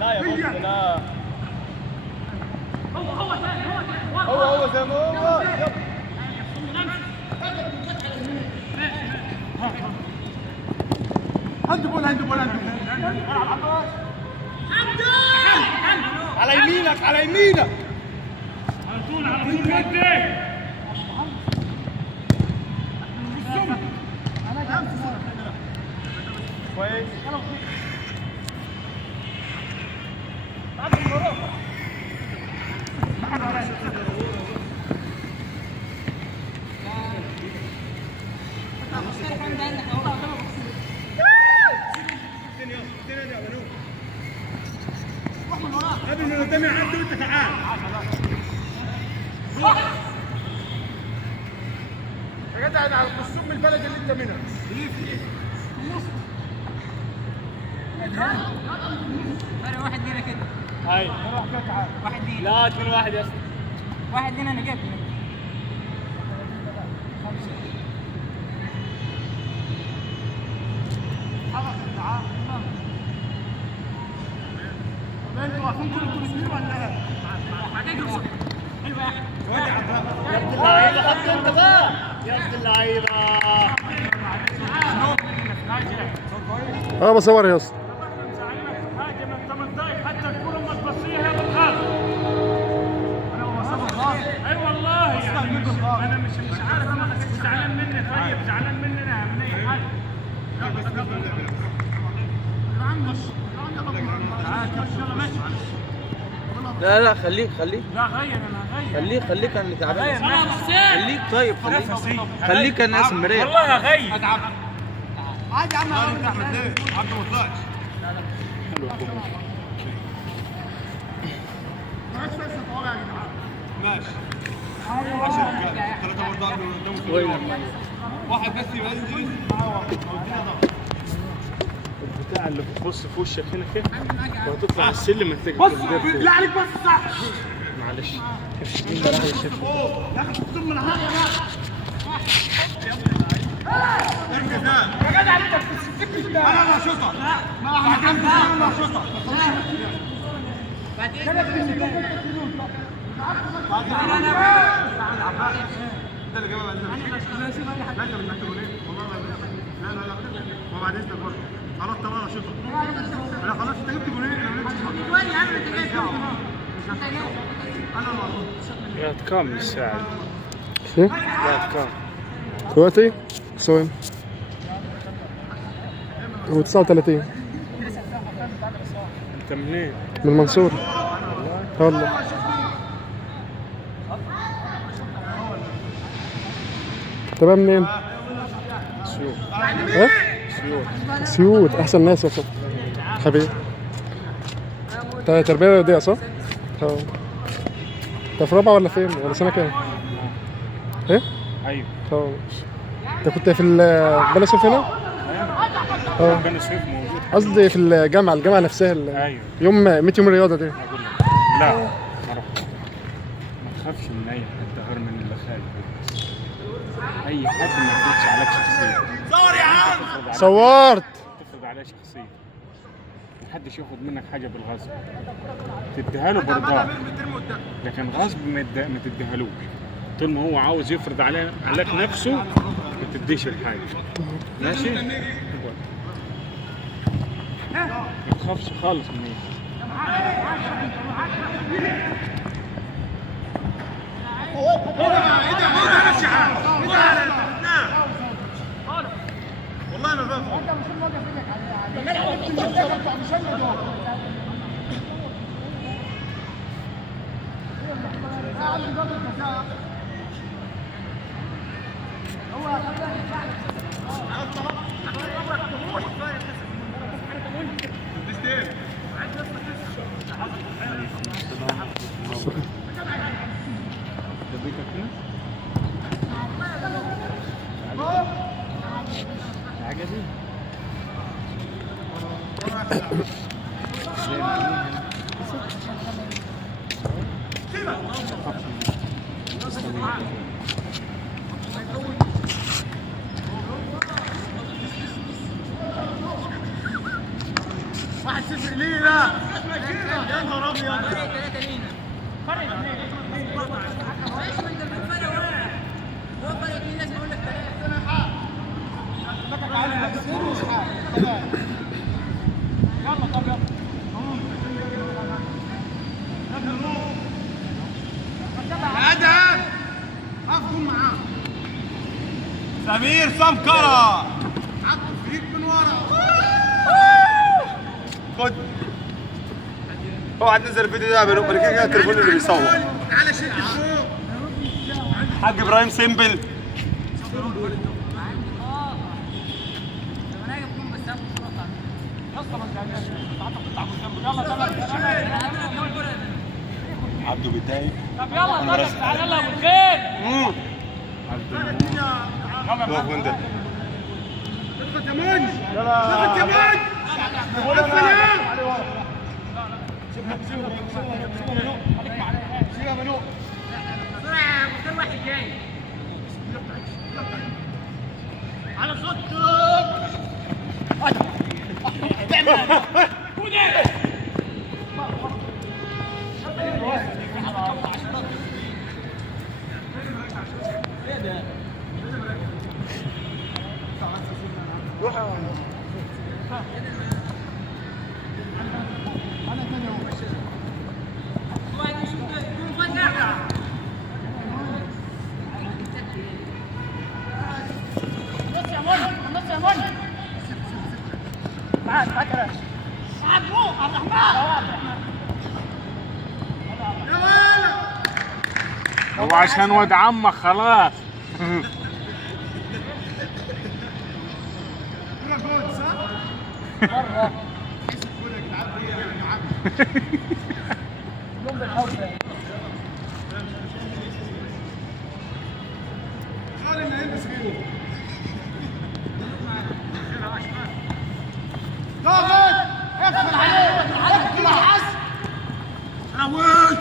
لا يا بابا لا. هو زي ما هو. عنده بول على يمينك على يمينك على طول كويس. قبل ما قدامي عدي وانت تعال يا جدع. على السوق من البلد اللي انت منها. فرق واحد لينا كده. هاي واحد لينا. لا 2-1 يا اسطى. واحد لينا انا جبت. انتوا واقفين كلكم كبير ولا ايه؟ حلو يا احمد. يا ابن اللعيبه حط انت بقى يا ابن اللعيبه. انا بصور يا اسطى. هاجم انت متضايق حتى الكوره ما تبصيها بالغلط. انا ببصيها بالغلط. اي والله يعني انا مش عارف انا زعلان مني. طيب زعلان مننا من اي حاجه. لا خليك لا غير انا هغير. خليك انا تعبان. خليك طيب نفسي خليك انا اسم مريح. والله هغير. عادي يا عم. انت احمد ليه؟ عبده ما طلعش. ماشي. 10 رجاله 3 برضه قدامه. واحد بس يبقى ينزل البتاع اللي بتبص في وشك هنا كده وهتطلع السلم هتلاقي بص بالله عليك بص صح. معلش مين ده راح يشوف يا اخي ثم الهاء يا جدع انت بتسكتني ده. انا شوطه ما انا شوطه بعدين ده اللي جابها لا من مكتوب ليه والله لا وبعد اذنك برضه خلاص طبعا شوطه. انا خلاص انت جبت جولين انا يا تكامل الساعه ايه؟ لا تكامل دلوقتي سوين هو 39 انت منين؟ من المنصور. والله تمام. منين؟ سيوط. ايه؟ سيوط. سيوط احسن ناس يا صاحبي حبيبي. انت تربيه رياضيه صح؟ اه. انت في رابعه ولا فين؟ ولا سنه كام؟ ايه؟ ايوه. اه. انت كنت في بني سويف هنا؟ اه. بني سويف موجود. قصدي في الجامعه نفسها ايوه. يوم 100 يوم الرياضه دي. لا ما رحت. ما تخافش من اي حد غير من اللي خايف. اي حد ما يفوتش عليك شخصيه. صور يا عم. صورت. تفرض عليه شخصيه. محدش ياخد منك حاجه بالغصب. تديها له برضاه. لكن غصب ما تديهالوش. طول ما هو عاوز يفرض عليك نفسه ما تديش الحاجه. ماشي؟ ما تخافش خالص مني. والله انا بفهم. انت مش موقف ايدك واحد 3-0 لينا. يا نهار ابيض. ادهم هفكم معاه. سمير سمكرة عطوا فريق من ورا. خد اوعى تنزل الفيديو ده يا بنو. كده التليفون اللي بيصور على شد فوق. حاج ابراهيم سيمبل. عبده بتاعي. طب يلا تعالى يلا ابو الخير. واقف وين ده؟ اضغط يا منى. اضغط يا منى. سيبها منو. بسرعه يا واحد جاي على صوتك. هو عشان واد عمك خلاص. ضاغط اقفل عليه. اقفل العسل. عواد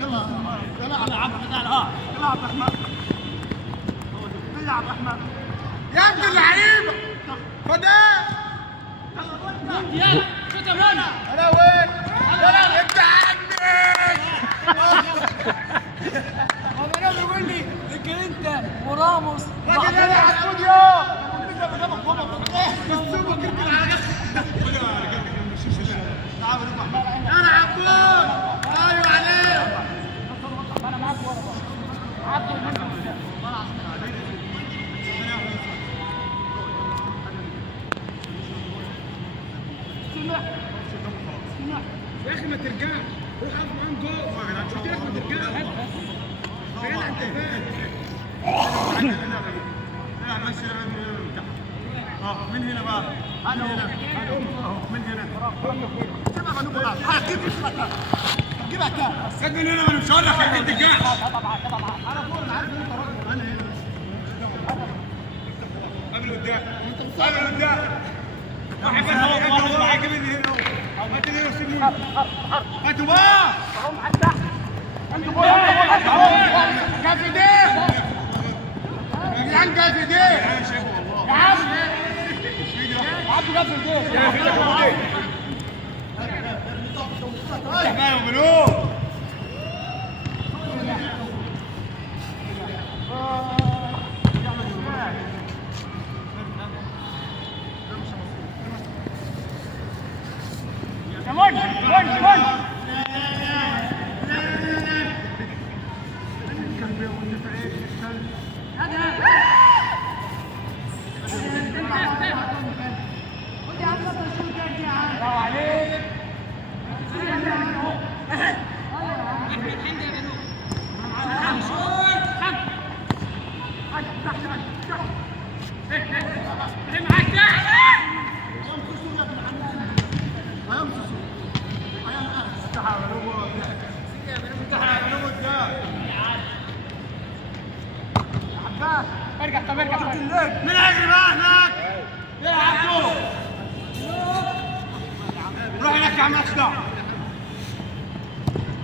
يلا العب العب احمد. العب احمد يا ابن اللعيبه. فداه يلا شوت يا منى. انا وين؟ انت عني. هو انا بيقول لي لكن انت وراموس راجل انا على الاستوديو. انا عبود. ايوه عليك. انا معاك ورا عبد المنعم. يا اخي ما ترجعش. روح اقف معاهم جوه. قلت لك ما ترجعش. فين انت فين؟ لا ماشي من تحت. من هنا بقى. من هنا. من هنا. سيبها منو بقى. جيبها تاني. سجل هنا. انا مش هقول لك انت ترجع. انا فوق. انا عارف ان انت راجل. انا هنا. قبل قدام. قبل قدام. واحد بس معاك من هنا. هات لي وسيبني. هاتوا بقى. اهو معاك تحت. انتوا بقى. كاف ايديه. يا جدعان كاف ايديه. يا عم. عبده كاف ايديه. افتح بقى يا بنو. يا منى. ارجع. مين هيجري بقى هناك؟ يا عبدو. روح هناك يا عم اسمع.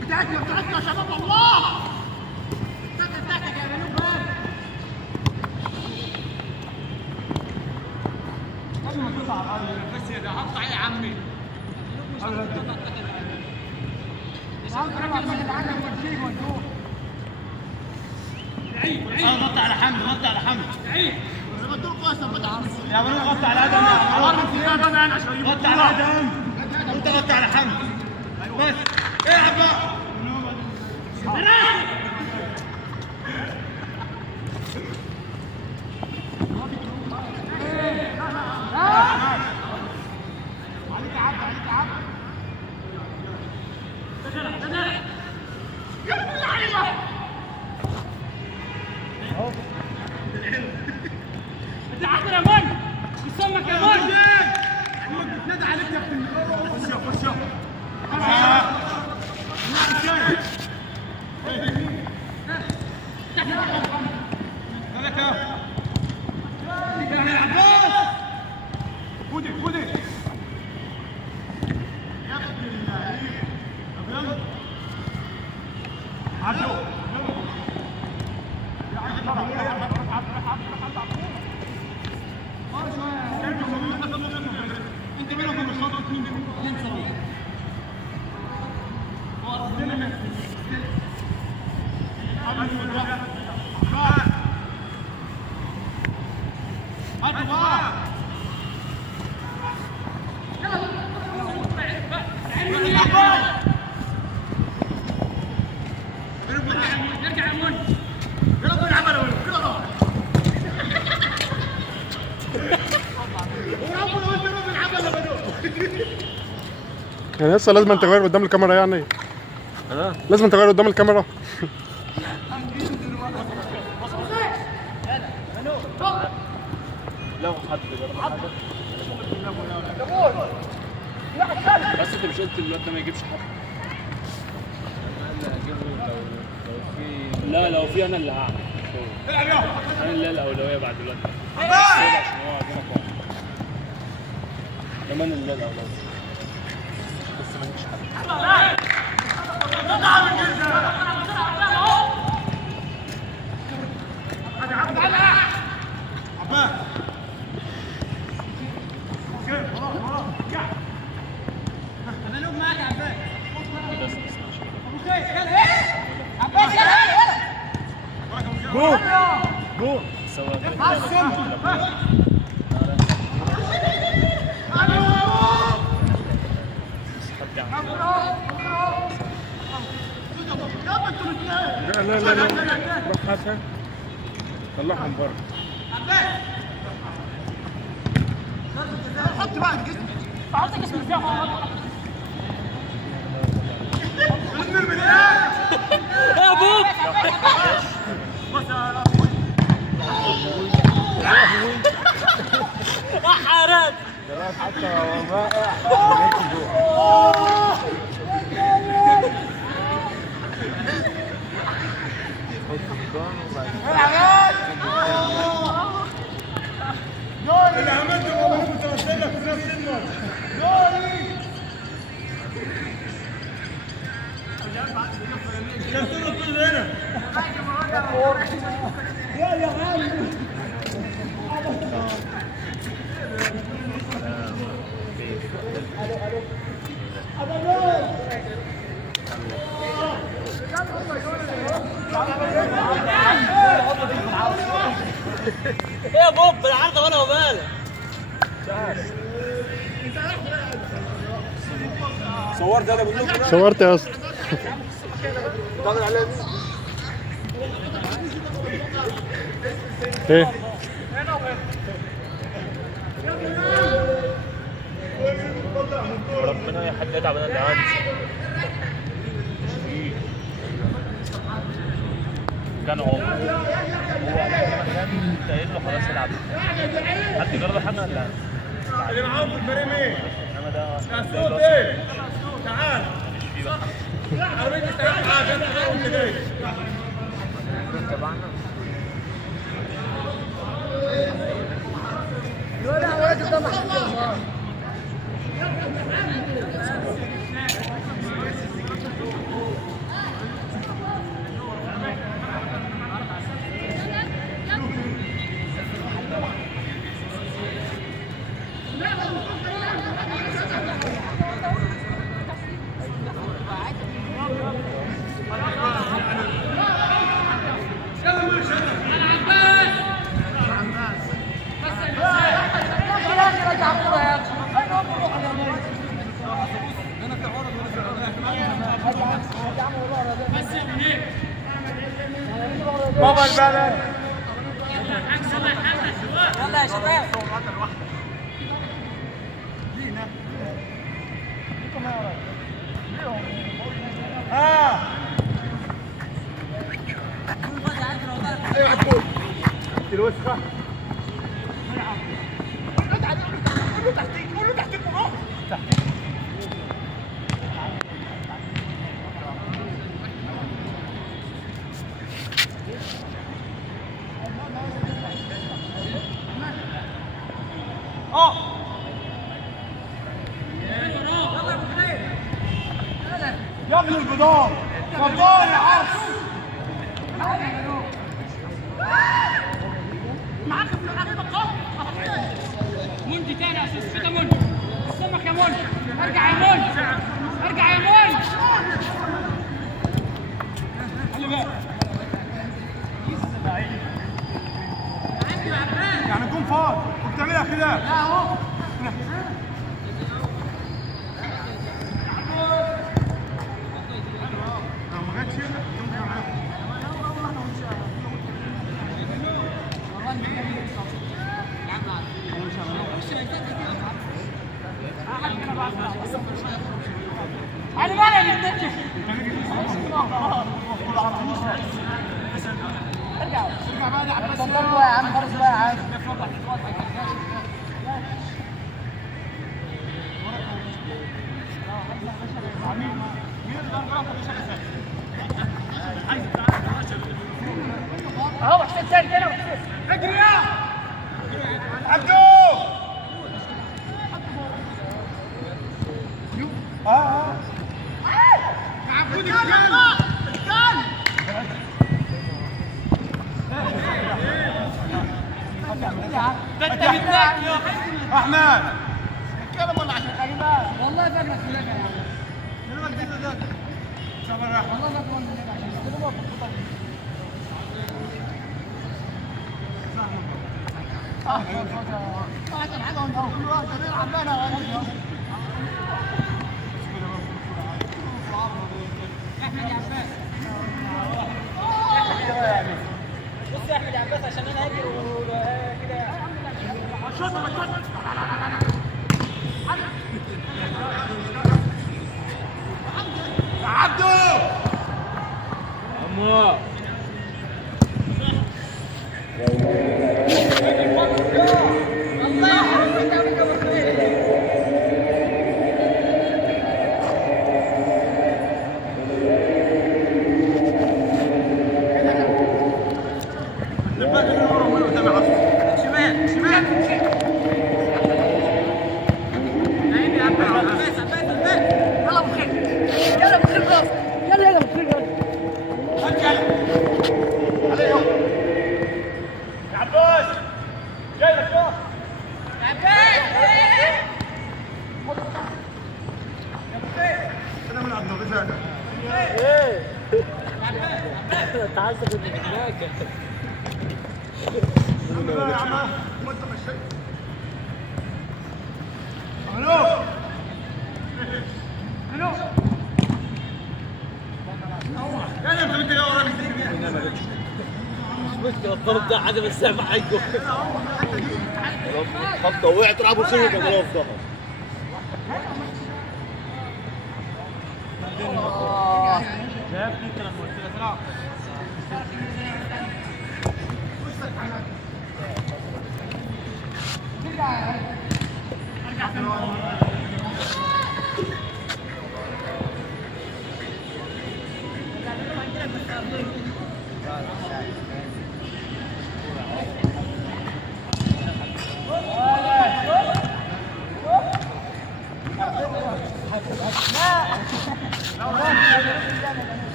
بتاعتنا يا شباب. الله. بتاعتك يا بنوب. غطي على حمد غطي على حمد يا بنو غطي على ادم غطي على ادم انت غطي على حمد بس العب بقى تعال يا مان يسمك يا مان نادى عليك يا ابني خش انت منهم من الخطوه نرجع يا مان يعني لسه لازم تغير قدام الكاميرا يعني لازم تغير قدام الكاميرا لو حد بس انت مش قلت الواد ده ما يجيبش حد؟ لا لو في انا اللي هعمل انا اللي الاولويه بعد الواد ده عشان هو عندنا قوي كمان اللي الاولويه بس ما يجيش حد جو لا روح حسن طلعهم بره حط بقى الجسم حط جسمك فيها يا بوب حارات حتى هو واقع اللي عملته هو متوسلك في نفس الوقت شفتوا الطول هنا يا عم ايه يا بوب بالعرض وانا ومالك صورت انا بقول لكم صورت يا اسطى ايه ربنا يحدد على اللي عندي كان هو كان قايل له خلاص العب حد يجرب حاجه ولا اللي معاهم في الفريق مين؟ انما ده صوت ايه؟ تعال عربيتي تعال عشان تحاول تجري جامد. يلا يا شباب. ايوه عبود الوسخه. قول له تحتيك، قول له تحتيك وروح تحتيك. يا ابن البضاعة فضال يا عرس. معاك في الحقيقة. منجي تاني يا استاذ. شوت يا منجي. السمك يا منجي. ارجع يا منجي. ارجع يا منجي. خلي بالك يعني تكون فاضي وبتعملها كده. لا اهو. انا مالي بتنكش. ارجع بقى يا عم. اتفضل يا عم. خلاص بقى عادي. اهو حسين تاني كده. اجري يا عبدو. عبود احمد الكلام ولا عشان حاجه. والله فاكرك في لك يا عم. دلوقتي ده صبر يا والله فاكرك في لك عشان حاجه كل واحد يلعب لنا. احمد يا عباس. بص يا احمد يا عباس عشان انا هاجر وكده. عبدو عمو الله يحفظك يا ابو بكر. شمال شمال. نايم يا عباس. عباس يلا ابو خير. يلا ابو خير خلاص. يلا يلا ابو خير. عليهم يا عباس جاي لك يا عباس. انا من عبد الغزال. انت عايزك من هناك. يا عم وانت مشيت. الو الو يا انت بدك يا ورا مشكلة الضرب ده عدم السمع حقه. خبطة وقعت لعبوا خير كمان في ظهر. يا ابني انت لما قلت لك لا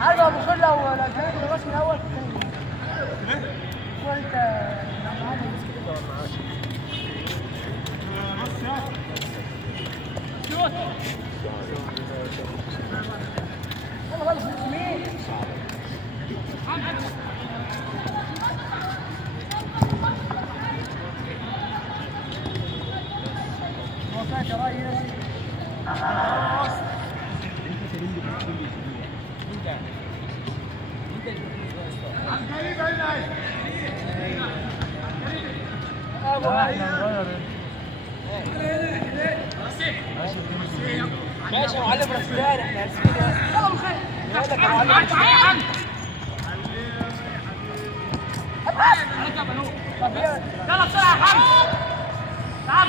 عارف ابو خير لو كان الرسم الاول وانت يلا خلص مين وفاك يا ريس. ماشي يا معلم رسلان احنا رسلان يلا يا معلم يلا بسرعه يا حمد تعال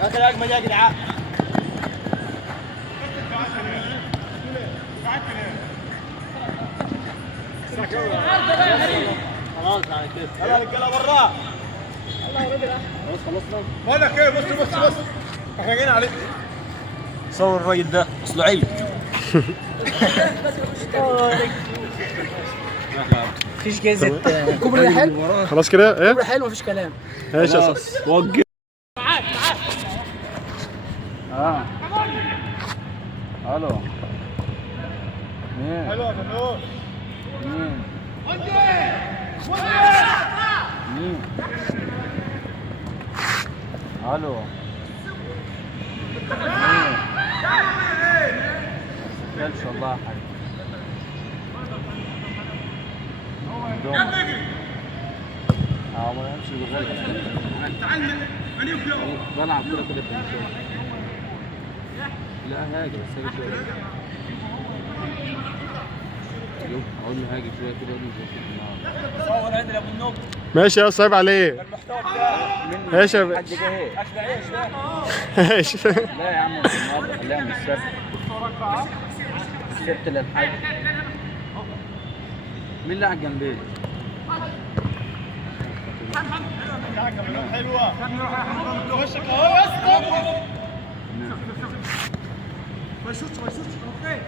اخر هجمه دي يا جدعان. خلاص على كده. يلا رجاله بره. خلاص خلصنا. بقول لك ايه بص احنا جايين عليك. صور الراجل ده اصله عيب. مفيش جايزه كوبري حلو خلاص كده ايه؟ كوبري حلو مفيش كلام ماشي يا صاحبي. وجه. تعال الو. مين؟ حلو يا فنون. مين؟ مين؟ الو. مين؟ ما والله يا حاج. ما امشي بالغلط. بلعب كده كده في المشوار. لا هاجي بس هاجي شويه. اقول له هاجي شويه كده صور هنا لابو النوب. ماشي يا صاحب عليه. ماشي يا حد جه اهي. ماشي. لا يا عم النهارده خليها من السبت. السبت للحد. مين اللي قاعد جنبي؟ حلوه. وشك اهو يا اسطى.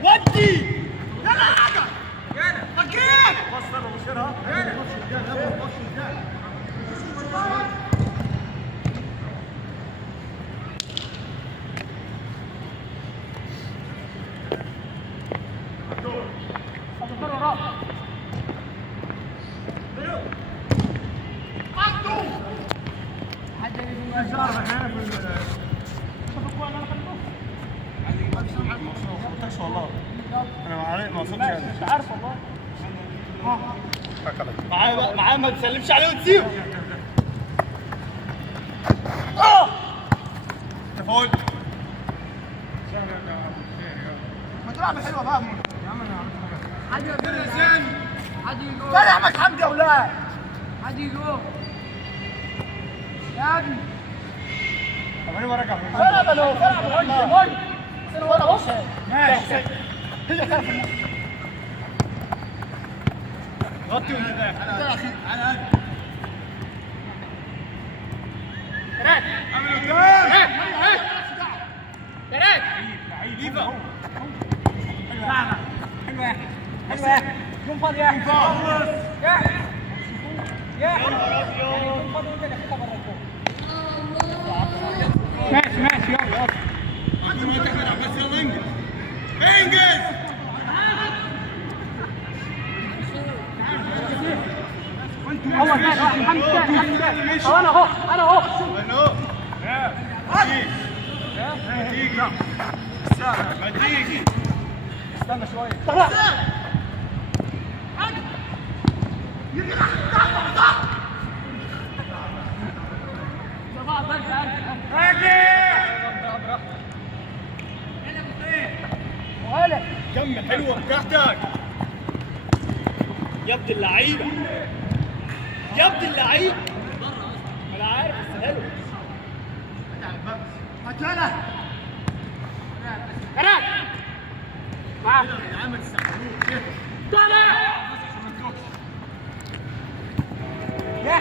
ودي. يلا حاجه. يلا. بكيت. وصل وبشرها. والله انا ما وصلتش مش عارف والله. معايا ما تسلمش عليه وتسيبه. تفاول. ما تلعب حلوه بقى يا عم. حد يجي يا احمد حمدي يا اولاد. حد يجي يا ابني. طب انا برجع انا بص ماشي. هي خلف غطي ولا على قد ترات ترات ايفا حلوه حلوه يوم فاضي يا يوم فاضي وانت اللي حطها بره الكوره. ماشي يلا بس يلا انجز اول محمد انا اهو استنى شويه كمل حلوه بتاعتك يا ابن اللعيبه يا ابن اللعيبه. انا عارف بس حلو. هتلا كرات معاك يا عم تستعملوه طالع يا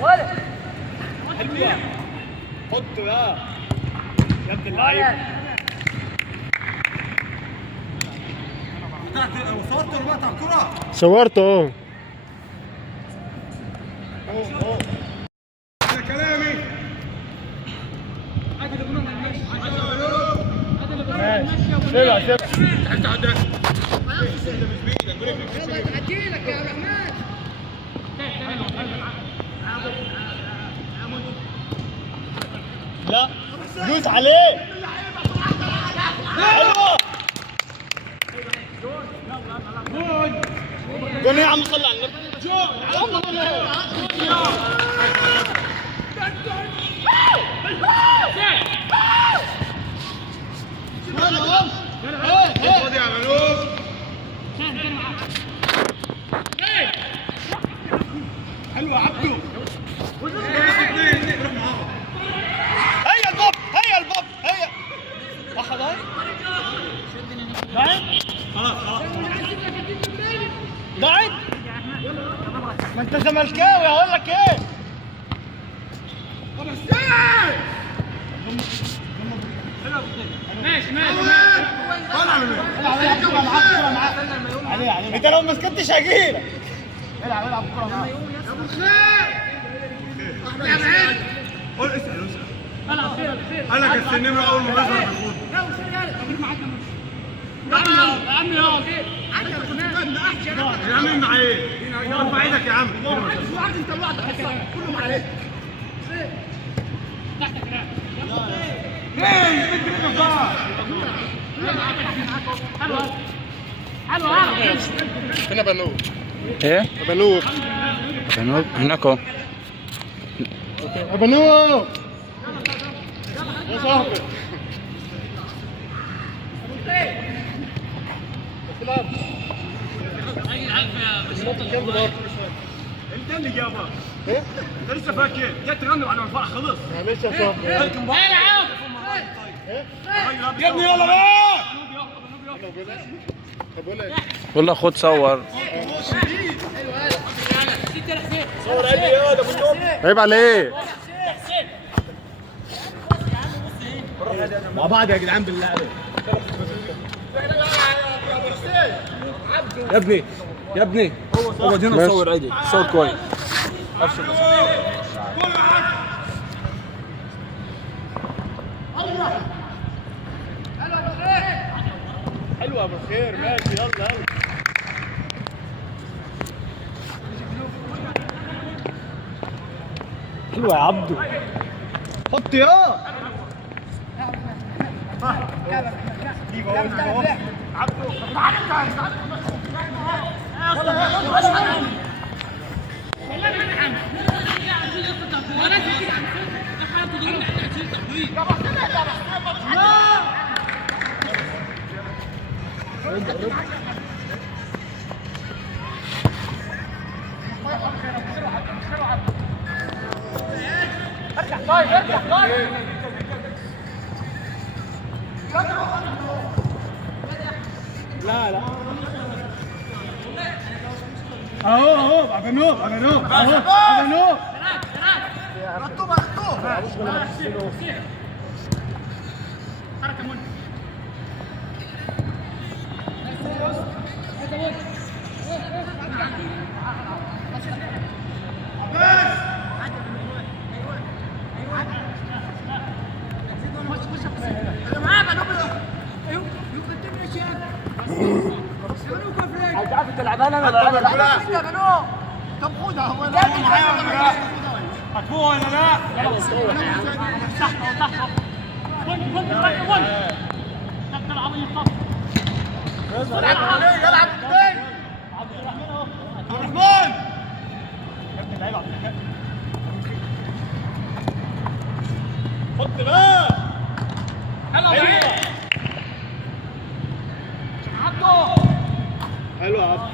ولا حلوه حطه يا ابن اللعيبه. صورت ولا مقطع الكرة؟ صورته هذا كلامي. ماشي سيبها سيبها هجيلك يا رحمن. لا دوس عليه حلوه جون يا عم صل على النبي خد يا ملوك حلوه عبدو هيا الباب هيا الباب هيا واحد هاي بعد خلاص بعد ما انت زملكاوي هقول لك ايه ماشي انت لو ما سكتش هجيلك العب كوره معاه يا ابو الخير يا بعيد قول اسال العب خير قال لك السنمره اول ما نزل بالخوض يا ابو الخير خليك معاك يا عم يا عم مع ايه؟ ارفع ايدك يا عم انت لوحدك كلهم عليك تحتك حلوه حلوه هنا بنوب ايه؟ بنوب هناك اهو. بنوب يا صاحبي انت اللي جابها ايه؟ انت لسه فاكر جاي تغني بعد ما الفرح خلص معلش يا صاحبي يا ابني يلا بقى طب قول ايه؟ والله خد صور. صور عيني يا ده بالنوم عيب عليك مع بعض يا جدعان بالله عليك يا ابني يا ابني هو دينا ماشي. صور عادي صور كويس. حلوه ابو الخير ماشي يلا يلا حلوه يا عبدو حط يا لا لا اهو اهو عبنوب عبنوب اهو عبنوب رطوبه رطوبه حركه منى عارف تلعبها انا ولا طب خدها هو لا هتفوق ولا لا؟ تحت يلعب اثنين عبد الرحمن اهو عبد الرحمن يا ابني اللعيب عبد الرحمن حط بقى حلو حلو يا عبد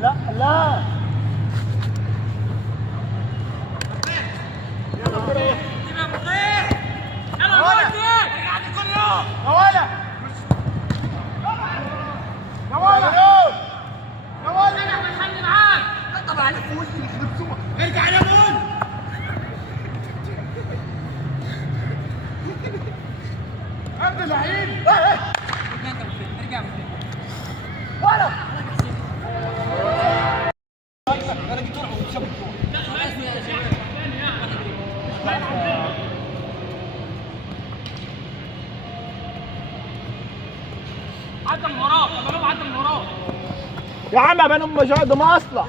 لا لا ارجع يا مون ابن اللعيب ارجع ولا يا عم يا بني ام جاد ما اصلح.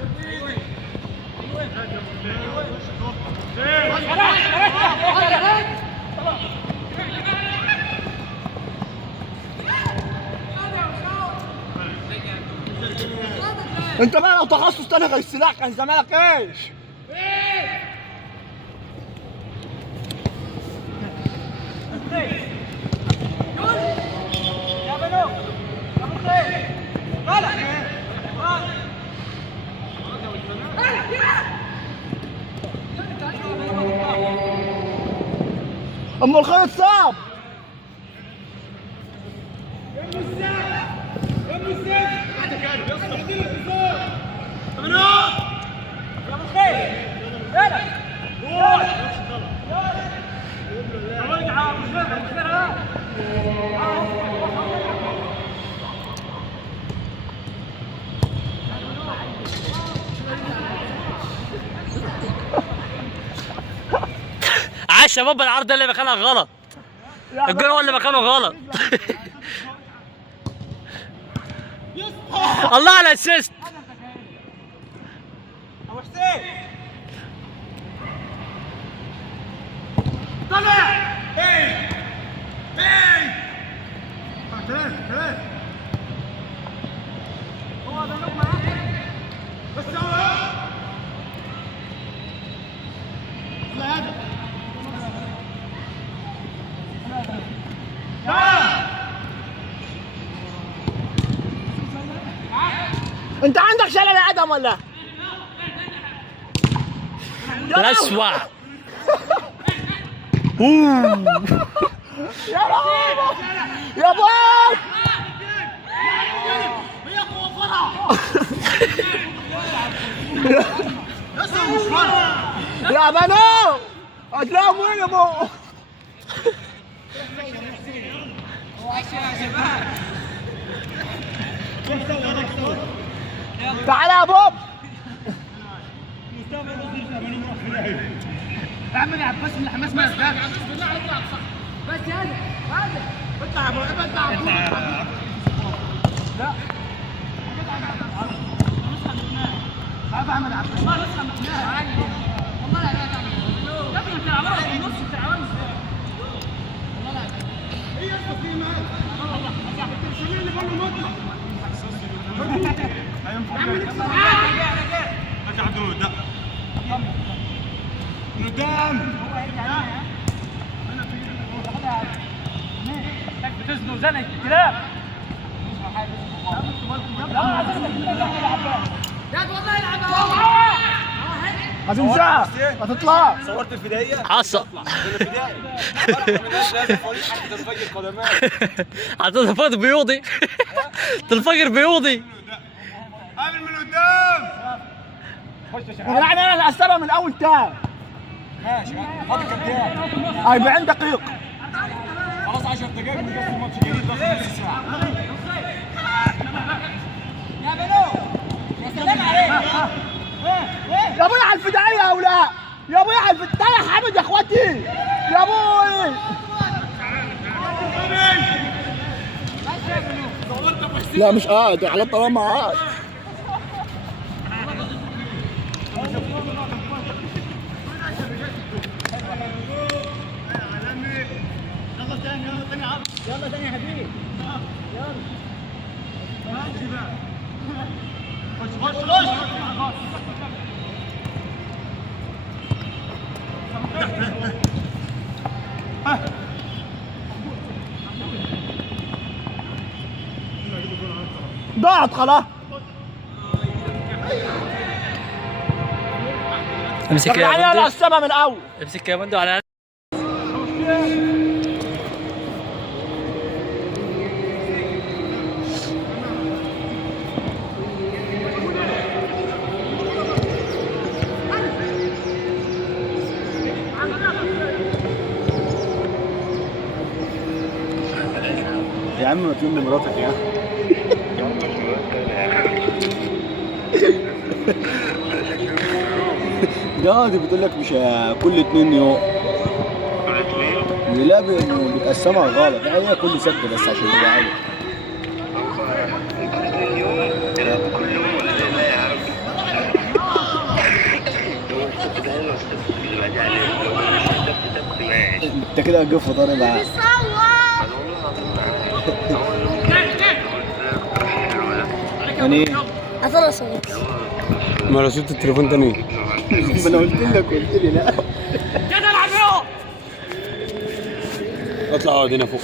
انت بقى لو تخصص تاني غير السلاح كان زمانك ايش؟ يا بنو يا ابو خير طالع ام الخير صعب. عاش يا بابا، العرض اللي مكانها غلط، الجول هو اللي مكانه غلط. الله على الاسيست. ابو حسين طلع. ايه ايه هو ده اللقمه بس انت عندك شلل عدم ولا؟ الأسوأ. يا بابا يا بابا يا بنو هتلاقيهم وين يا بابا؟ تعال يا بوب. اعمل يا عباس من الحماس ما يزداد. بس هذا اطلع يا ابو اطلع لا تعال اعمل يا عباس ما نسخه مقناها والله لا يا ابني انت عمرك في النص انت عاوز والله لا ايه يا اسطى في ما شنو اللي بقول له مطلع رجع دود لا قدام بتزنوا زنق الكلاب لا والله العبها هتنزعها هتطلع. صورت الفدائيه حصل. الفدائي لازم فريق حتى تنفجر قدمات. هتنفجر بيوضي. تنفجر بيوضي. قابل من قدام. يعني انا اللي هسبها من اول تاني. ماشي فاضل كام دقيقه؟ 40 دقيقة. خلاص 10 دقائق ونقسم ماتش جديد بس نص ساعه. يا بنو يا سلام عليك. يا ابوي على الفدائية يا ولا يا ابوي على الفدائية يا حامد يا اخواتي يا ابوي. لا مش قاعد على الطعام قاعد. يلا ثاني يا حبيبي ضاعت خلاص. امسك يعني يا انا بندق، هسبها من اول. امسك يا بندق على يا عم ما تلم مراتك يا لا دي بتقول لك مش كل 2 يوم. لا بتقسمها غلط، هي كل سبت بس عشان تبقى عارف. انت كده هتجيب فطار معاه. يعني ايه؟ أخلص. ما رصيد التليفون تاني. ما انا قلت لك قلت لي لا. اطلع اقعد هنا فوق.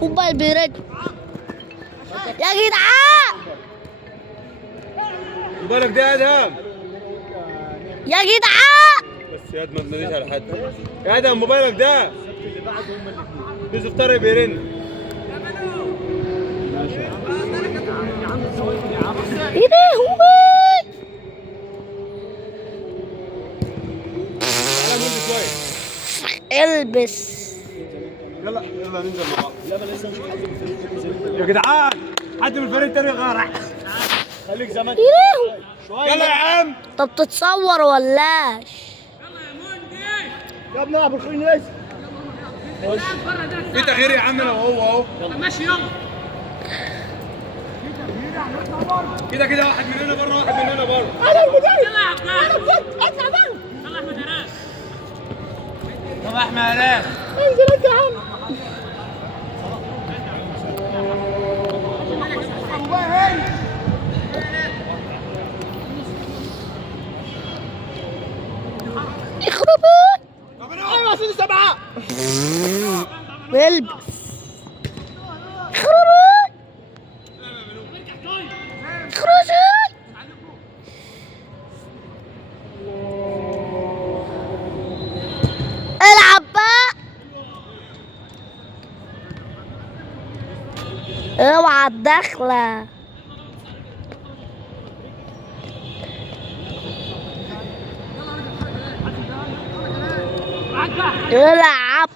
فوتبال بيرد يا جدعان. موبايلك ده يا ادهم. يا جدعان بس يا ادهم ما تناديش على حد. يا ادهم موبايلك ده. يوسف طارق بيرن. ايه ده هو البس. يلا يلا ننزل مع بعض. يا جدعان حد من الفريق التاني غار. خليك زي ما انت. يلا يا عم. طب تتصور ولاش؟ يا ابني ابو الخير ناس. في تغيير يا عم لو هو اهو. ماشي يلا. كده كده واحد مننا بره واحد مننا بره. انا المدرب. يلا يا عبد انا بجد اطلع بره. يلا احمد هراس. طب احمد هراس. انزل انت يا عم. يخربك. ايوه عشان سبعه. والبس. يخربك. يخرجك. العب بقى. اوعى الدخله. العب.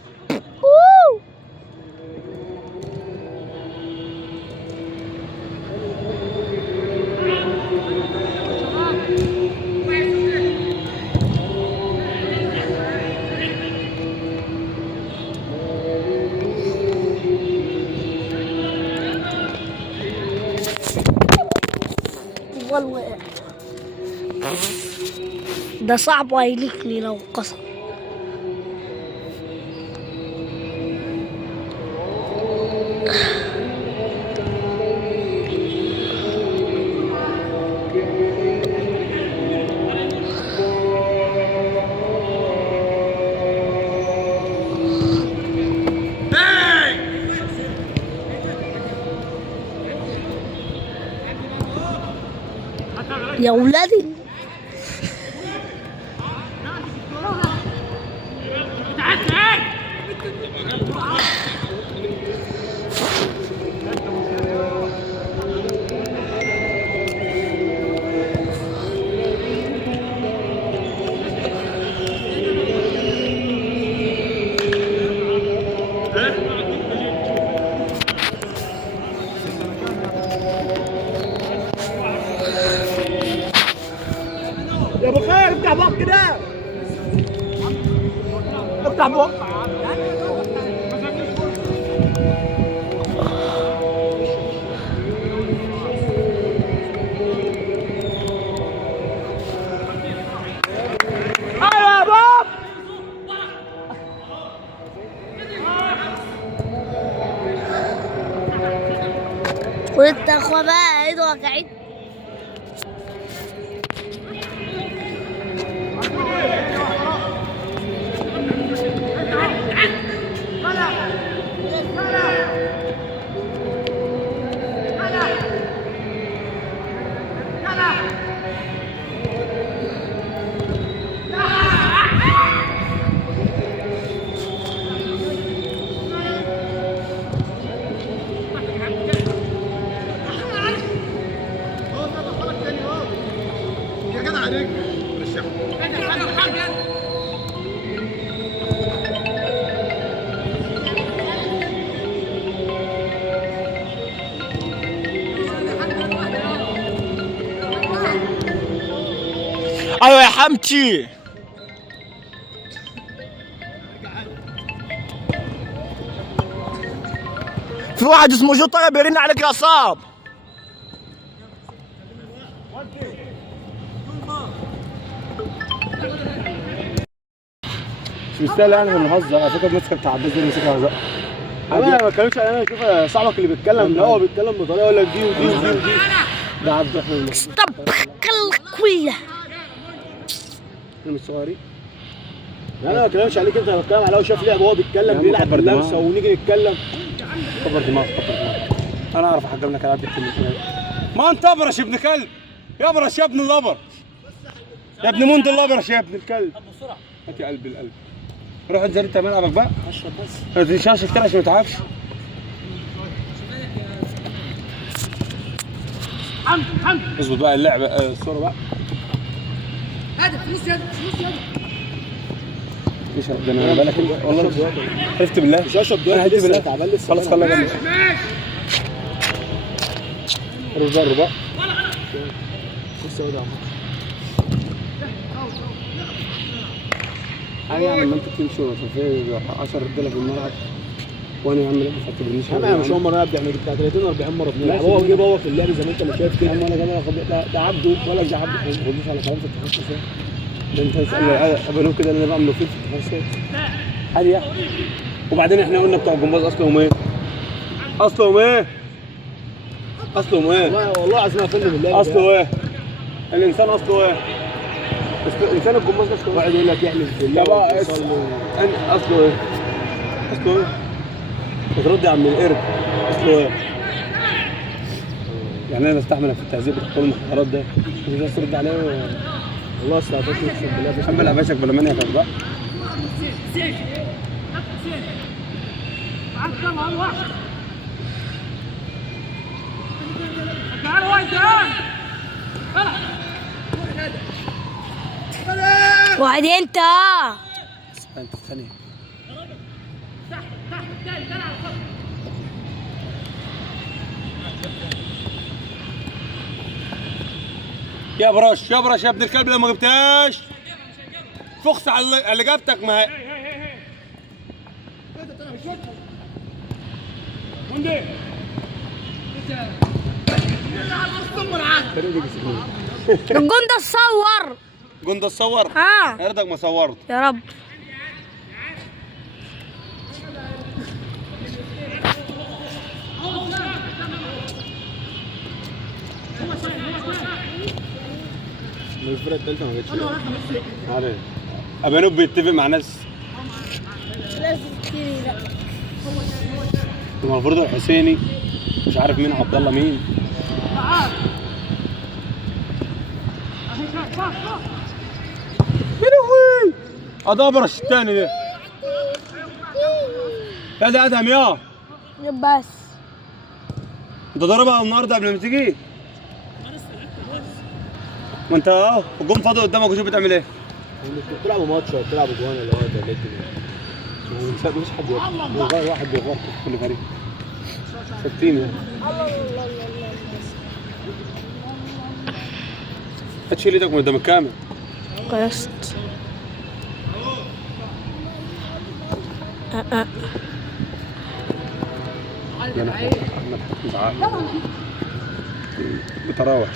والله ده صعب هيليكني لو قصر. يا ولادي يا ابو خير افتح بوق كده. افتح بوق. ايوه يا باب. وانت اخوة بقى ايده وجعت. ايوه يا حمتي. في واحد اسمه جو طيب يرن عليك يا صاب. مش مستاهل يعني بنهزر على فكره. مسكه بتاع عباس دي مسكها هزار. انا ما بتكلمش، انا اشوف صاحبك اللي بيتكلم لا هو بيتكلم بطريقه يقول لك دي ودي ودي ودي. ده عبد الرحمن طبخ الكويه. احنا مش صغيرين. انا ما بتكلمش عليك انت، انا بتكلم عليه. هو شاف لعب وهو بيتكلم بيلعب باللمسه ونيجي نتكلم. كبر دماغك كبر دماغك. انا اعرف احجم لك العاب الكلمتين. ما انت ابرش يا ابن كلب. يا ابرش يا ابن الابر. يا ابن مند الابرش يا ابن الكلب. طب بسرعه هات يا قلب القلب. روح انزل انت ملعبك بقى. اشرب بس. ما تنشاش كتير عشان ما تتعبش. حمد اظبط بقى اللعبه الصوره بقى. هدف فلوس يد فلوس يد. ايش ده انا بالك والله حلفت بالله مش هشرب دلوقتي لسه تعبان لسه. خلاص خليها جنبك. رجع بقى. بص يا ولد حاجه يعني لما انت تمشي وفي 10 رجاله في الملعب وانا يا عم لا ما تعتبرنيش. انا مش اول مره ابدا، احنا بتاع 30 40 مره بنلعب. هو جه بوظ اللعب زي ما انت ما شايف كده. انا جماعه ده عبده ولا ده عبده ما تخدوش على كلام في التخصص. ده انت تسال ابنهم كده انا بعمل فين في التخصص عادي يعني. وبعدين احنا قلنا بتوع الجمباز اصلهم ايه؟ اصلهم ايه؟ اصلهم ايه؟ والله عايزين افهم بالله. اصله ايه؟ الانسان اصله ايه؟ الانسان الجمباز اصله واحد يقول لك يحلف بالله اصله ايه؟ اصله ايه؟ بترد يا عم القرد. اصله ايه؟ يعني انا بستحملك في التهذيب وكل المحاضرات ده مش عايز ترد عليا والله استعطيت اقسم بالله. حمل عباشك بلا مانع كده بقى. واحد انت انت بتخانق يا برش يا برش يا ابن الكلب. لو ما جبتهاش فخس على اللي جابتك. ما هي الجون ده اتصور. جون ده تصور؟ اه يا ريتك ما صورت. يا رب. الفرقه الثالثه ما جاتش. عارف ابانوب بيتفق مع ناس. لازم تجيلي. لا المفروض الحسيني مش عارف مين عبد الله مين. يا لهوي ادبرش الثاني ده. يا ده ادهم يا بس انت ضربها النهارده قبل ما تيجي. ما انت الجون فاضي قدامك وشوف بتعمل ايه. بتلعبوا ماتش ولا بتلعبوا جوان ولا ولا مفيش حد يغير. واحد بيغير في كل فريق ثابتين يعني. هتشيل ايدك من قدام الكاميرا. قيست. انا احمد زعل بتراوح.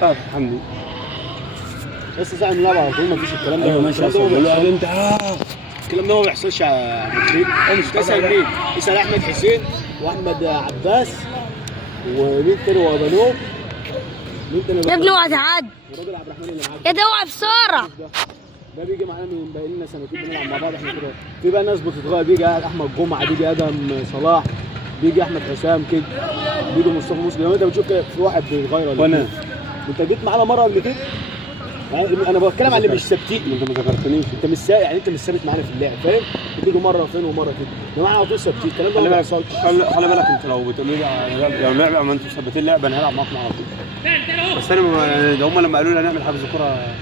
خاف حمدي بس ساعة نلعب على طول مفيش الكلام ده. ايوه ماشي بقول له انت الكلام ده ما بيحصلش يا عبد الخير. هو مش اسال مين؟ اسال احمد حسين واحمد عباس ومين تاني وابانوب. مين تاني يا ابني اوعى تعدي. والراجل عبد الرحمن اللي معاك يا ده اوعى بسرعه. ده بيجي معانا من بقى لنا سنتين بنلعب مع بعض احنا كده. في بقى ناس بتتغير، بيجي احمد جمعه، بيجي ادم صلاح، بيجي احمد حسام كده، بيجي مصطفى مسلم. لما انت بتشوف كده في واحد بيتغير ولا وانا انت جيت معانا مره قبل كده. انا بتكلم على اللي مش ثابتين. انت ما ذكرتنيش. انت مش ثابت يعني، انت مش ثابت معانا في اللعب فاهم. بتيجوا مره فين ومره كده. يا جماعه على طول ثابتين. الكلام ده ما بيحصلش. خلي بالك انت لو بتقولوا لي لو لعبه ما انتوا ثابتين لعبه انا هلعب معاكم على طول. بس انا ده هم لما قالوا لي هنعمل حجز كوره.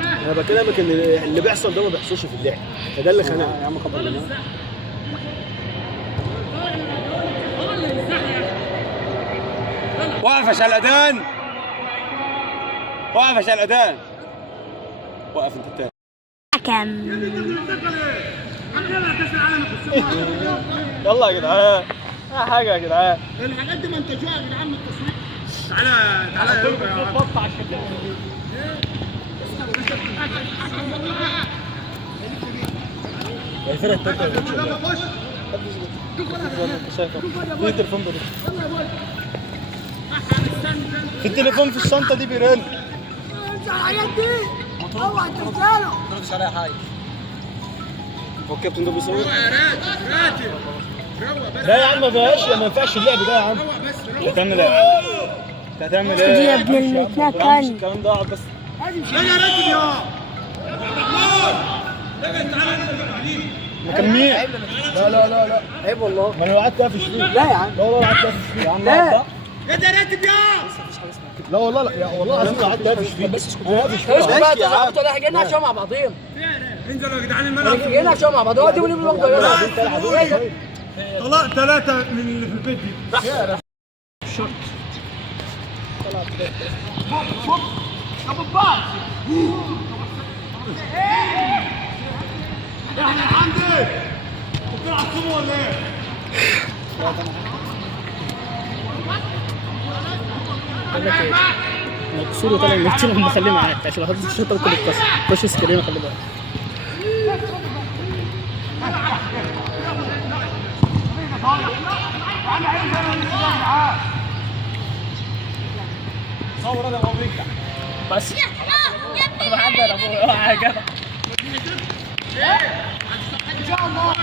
انا بكلمك ان اللي بيحصل ده ما بيحصلش في اللعب، فده اللي خانقني. يا عم كبر دماغك. واقف يا شلقدان. وقف عشان الاذان. وقف انت التاني. يلا يا جدعان حاجه يا جدعان. الحاجات دي منتجوها يا جدعان من التصوير. تعالى تعالى يا الفرقه التالتة في التليفون ده. في التليفون في الشنطه دي بيرن. الحاجات دي اوعى تنساله. مش عليها حاجه. هو الكابتن ده بيصور؟ لا يا عم ما فيهاش، ما ينفعش اللعب ده يا عم. هتعمل ايه؟ هتعمل ايه؟ يا ابن المتنكن. الكلام ده بس. لا يا راتب يا مكملين. لا عيب والله. ما انا قعدت اقفش فيه. لا يا عم. لا والله قعدت اقفش فيه يا عم. لا يا راتب يا لا والله لا يا والله انا قعدت اقفش فيه. بس اسكت بقى تظبطوا ده جايين عشان مع بعضين. انزلوا يا جدعان الملعب. جايين عشان مع بعض. هو دي ونبقى ناخده. طلع 3 من اللي في البيت دي. ابو الباص احنا عندي بتلعب سومو ولا ايه؟ مكسور وطالع من التيم هم خليه معاك عشان لو حطيت الشنطه ممكن تتكسر. خش سكرين وخليه معاك. صور انا ابو بيك بس ما حد يا ابويا اوعى يا جدع. ان شاء الله في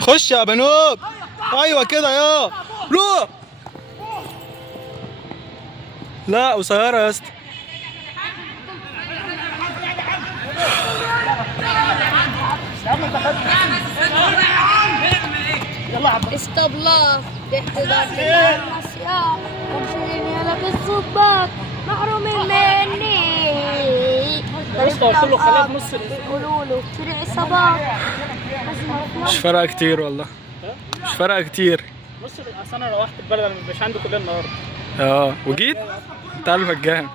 خش يا بنوب. ايوه كده يا روح. لا قصيره يا اسطى. اسطبلة باحتضار النسيان ومشيني لك الصباك محرومين مني. قلت له خليها في نص البيت. قولوا له فرع صباح. مش فارقه كتير والله. مش فارقه كتير. بص اصل انا روحت البلد انا مش عندي كليه النهارده. وجيت انت قلبك جامد.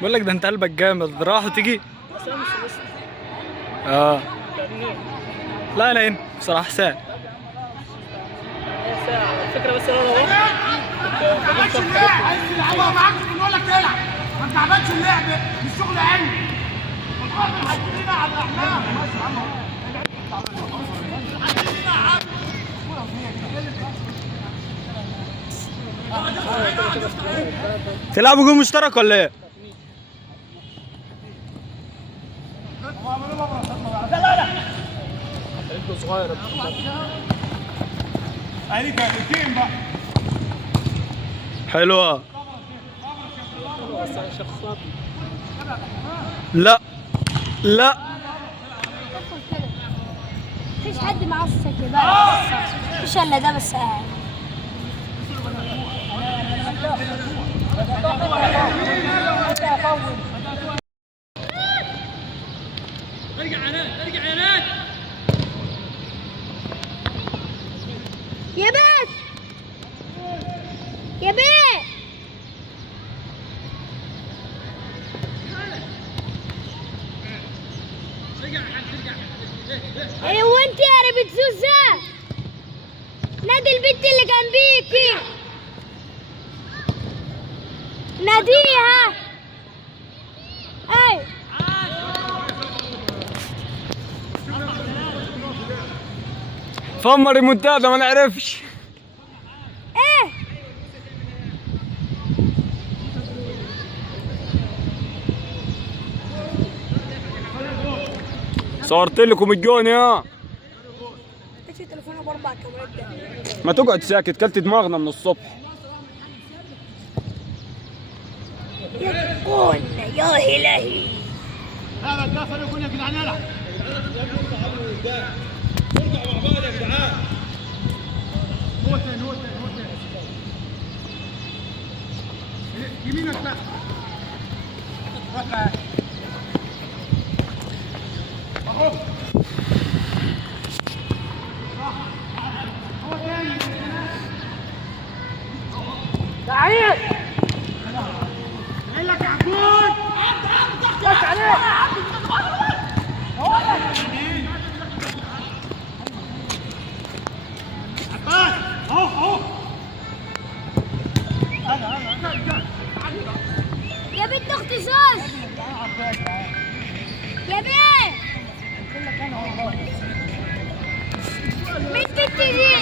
بقول لك ده انت قلبك جامد. راح وتيجي. بس انا مش لسه. لا انا هنا بصراحه ساعه. ساعه على الفكره بس انا روحت تعبانش اللعب. عايز تلعبها معاك بنقول لك تلعب. ما تعبانش اللعب مش شغل عيني. الراجل هيجينا على الاحلام. ماشي يا عم تلعبوا جيم مشترك ولا ايه؟ عليك الجيم بقى. حلوه. لا مفيش حد معاه السكة بقى. مفيش الا ده بس قاعد. يا بات يا بات ايه وانت يا ربة سوسة نادي البنت اللي جنبيكي ناديها. ايوه فمر المنتدى ما نعرفش. ايه صورت لكم الجون يا. ايش تليفونه ب4 كاميرات ده. ما تقعد ساكت. كلت دماغنا من الصبح. يا يا الهي. هذا الدافع يقول يا جدعان العب. ارجعوا مع بعض يا جدعان. يمينك بقى روح بقى اهو تعيد قال لك يا عبود بس عليه عباس اهو اهو يا بنت اختي زوز يا بيه مين بنت دي؟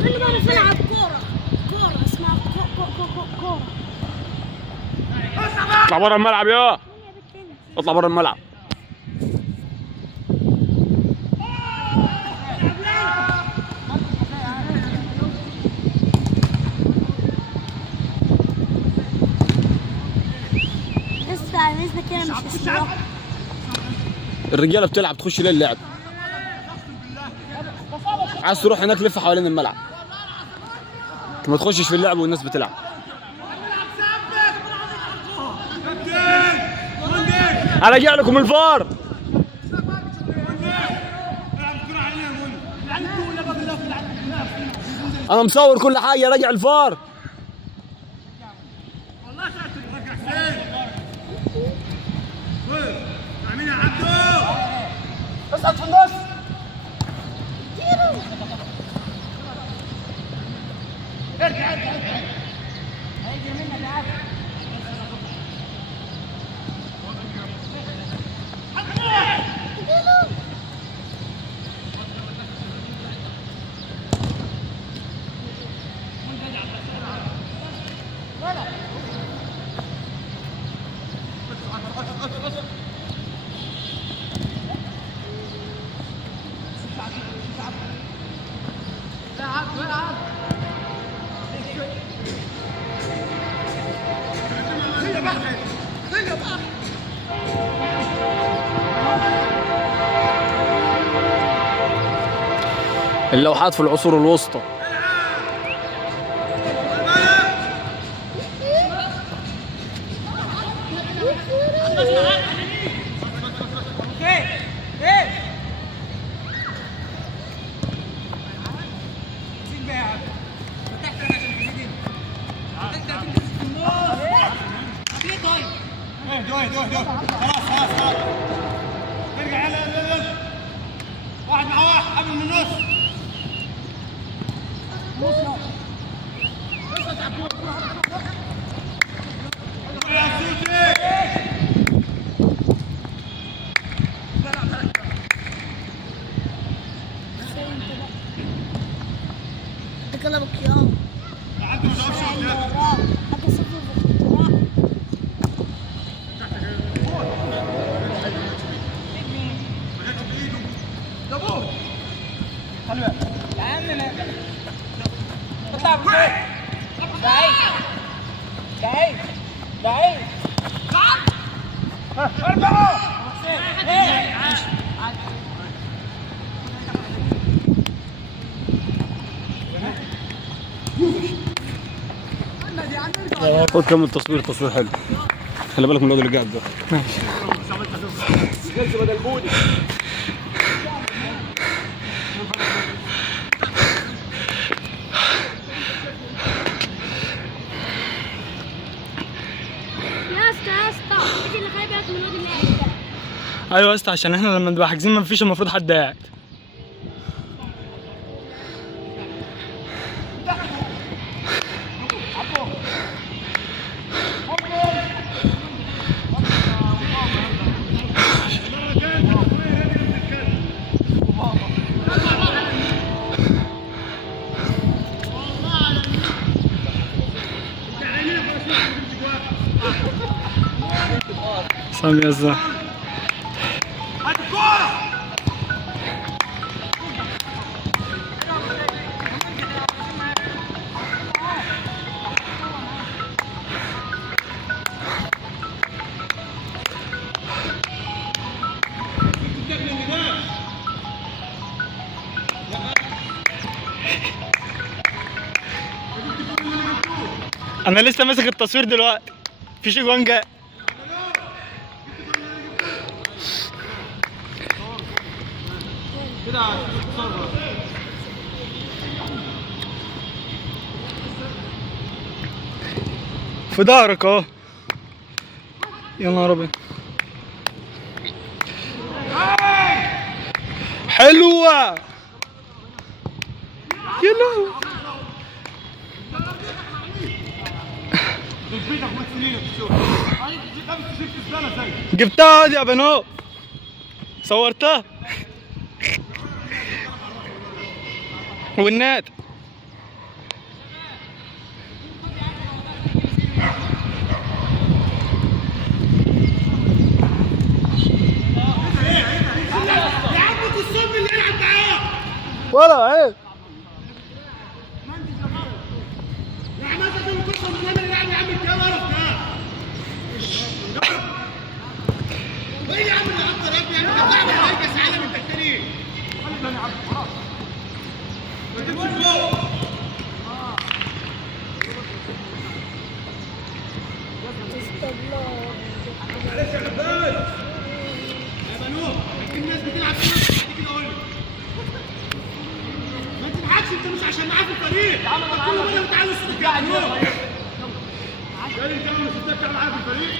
انا بعرف العب كورة اسمها كورة اطلع بره الملعب يا اطلع بره الملعب. لسه عايزنا كده مش اسمه الرجاله بتلعب تخش ليه اللعب؟ عايز تروح هناك لف حوالين الملعب ما تخشش في اللعب والناس بتلعب. انا جاي لكم الفار. انا مصور كل حاجه راجع الفار. والله شاطر رجع فين عاملين يا عبدو اصعد في النص ارجع هيجي منك يا عبد اللوحات في العصور الوسطى. خلاص ارجع يلا واحد مع واحد قبل من النص تكلمك يا عندي اطلع بعيد بعيد بعيد ارجعوا خد كمل تصوير حلو. خلي بالك من الواد اللي قاعد ده. يا اسطى انت اللي خلي بالك من الواد اللي قاعد ده. ايوه يا اسطى عشان احنا لما نبقى حاجزين ما فيش المفروض حد قاعد. سامي يا زلمه هات الكورة انا لسه ماسك التصوير دلوقتي، مفيش اجوان جاي. في ظهرك اهو. يا نهار ابيض. حلوة. يلا. جبتها دي يا بنو. صورتها. والنات. ولا عيب. يا عم انت تقول قصه من زمان يعني يا عم انت قرف ده. ايه يا عم اللي عطل يا ابني؟ يعني انت بتعمل مركز عالم انت التاني. خلي يا عم خلاص. ما تمشيش فوق. معلش يا عباس. يا بنو الناس بتلعب كده قول لي. ما تضحكش انت مش عشان معاه في الفريق. يا عم انا كل مره بتعاوز ترجع لي. قال انت مش بترجع معاه في الفريق.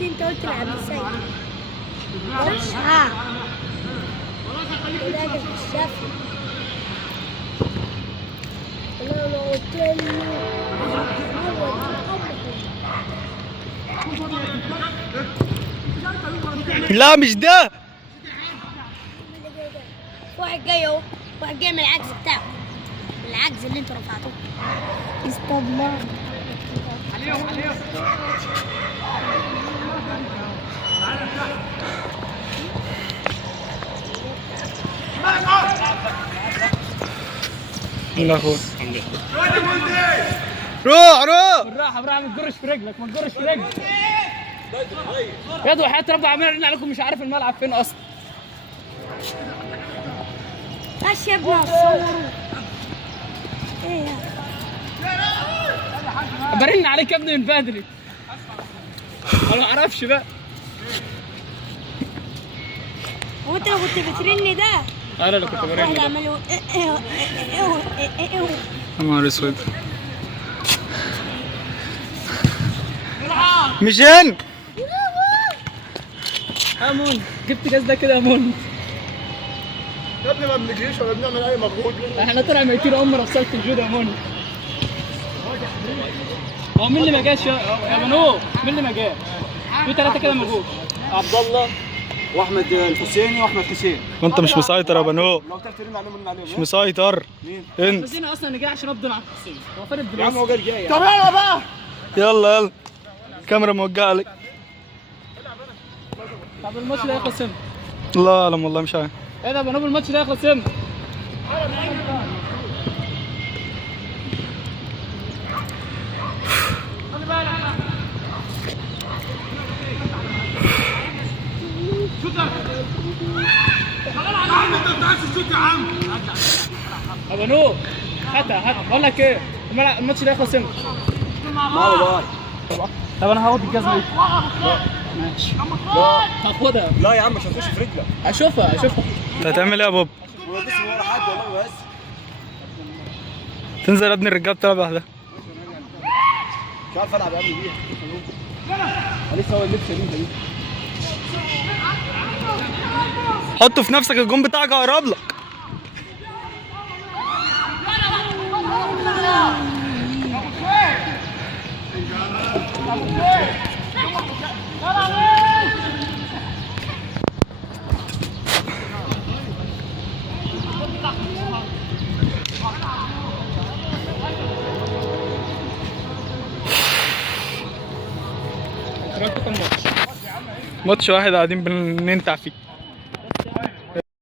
انت قلت العب ازاي؟ ولا الشافي لو قلت لا مش ده. واحد جاي اهو، واحد جاي من العجز بتاعه، من العجز اللي انت رفعته. استبلغ عليهم لا هو روح بالراحه ما تجرش في رجلك، ما تجرش في رجلك يا دو. حياة رب عمال ارن عليكم مش عارف الملعب فين اصلا. خش يا ابني صوروا. ايه يا برن عليك يا ابني من بدري. انا ما اعرفش بقى. هو انت لو كنت بترن ده؟ انا اللي كنت برن واحد ده. عمال يقول يا نهار اسود. مش هن. امون جبت جاز ده كده يا مون. يا ابني ما بنجريش ولا بنعمل اي مجهود. احنا طلع ميتين عمر وصلت الجود يا مون. هو مين اللي ما جاش يا بنو؟ مين اللي ما جاش؟ في 3 كده ما جوش. عبد الله واحمد الحسيني واحمد حسين. وانت مش مسيطر يا بنو. لو تعرف ترن عليهم رن عليهم. مش مسيطر. مين؟ انت. عايزين اصلا نجي عشان افضل على الحسين. هو فارد يا عم هو دلوقتي. جاي. طب يلا بقى. يلا كاميرا موجهه لك. طب الماتش ده هيخلص امتى؟ الله اعلم والله مش عارف. ايه ده يا بنو الماتش ده هيخلص امتى؟ يا بنو هات بقول لك ايه الماتش ده هيخلص امتى؟ طب انا هاخد الجزمه دي. ماشي. هاخدها. لا يا عم مش هتخش في رجلك. اشوفها انت هتعمل ايه يا بابا؟ ما بس ورا حد والله بس. تنزل يا ابني الرجاله بتلعب لوحدها. مش عارف العب يا ابني بيها. لسه هو اللبسه دي. حطه في نفسك الجون بتاعك هقرب لك. عملته كام ماتش؟ ماتش واحد قاعدين بننتع فيه.